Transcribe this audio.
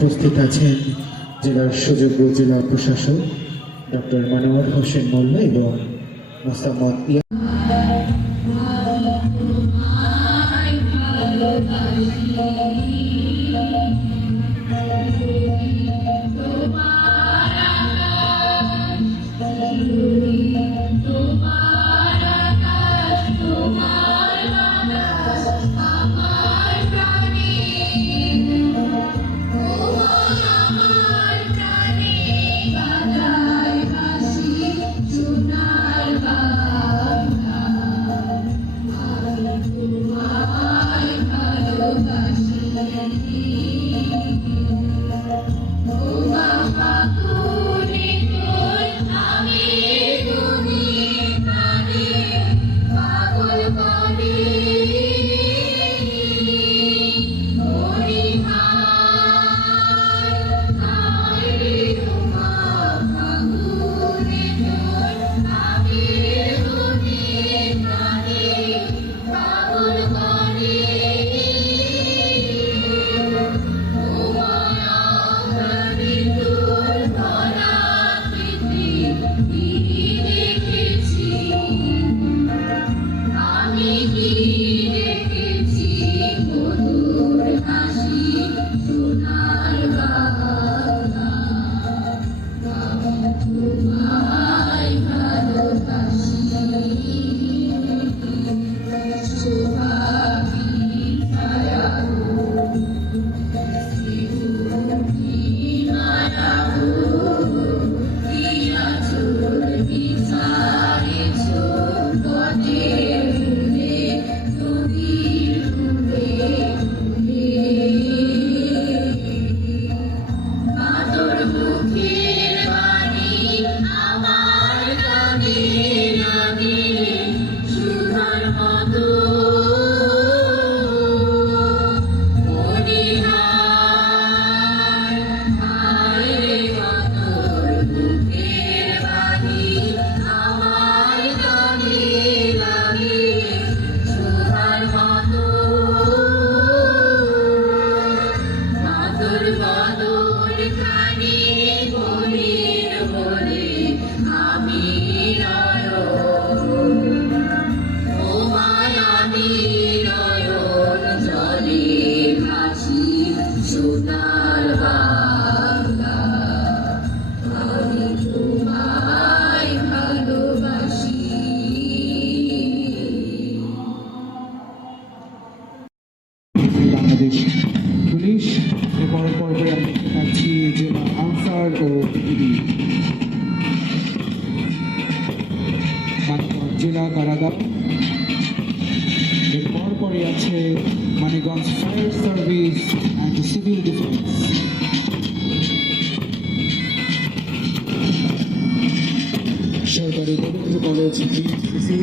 উপস্থিত আছেন জেলার সুযোগ্য জেলা প্রশাসক ডক্টর মানোয়ার হোসেন মোল্লা এবং মোস্তামত ইয়া এরপর পর্বে আমি দেখতে পাচ্ছি জেলা আনসার ও জেলা কারাগার। এরপর পরে আছে Manikganj fire service and civil defence সরকারি রবীন্দ্র কলেজ বিসিসি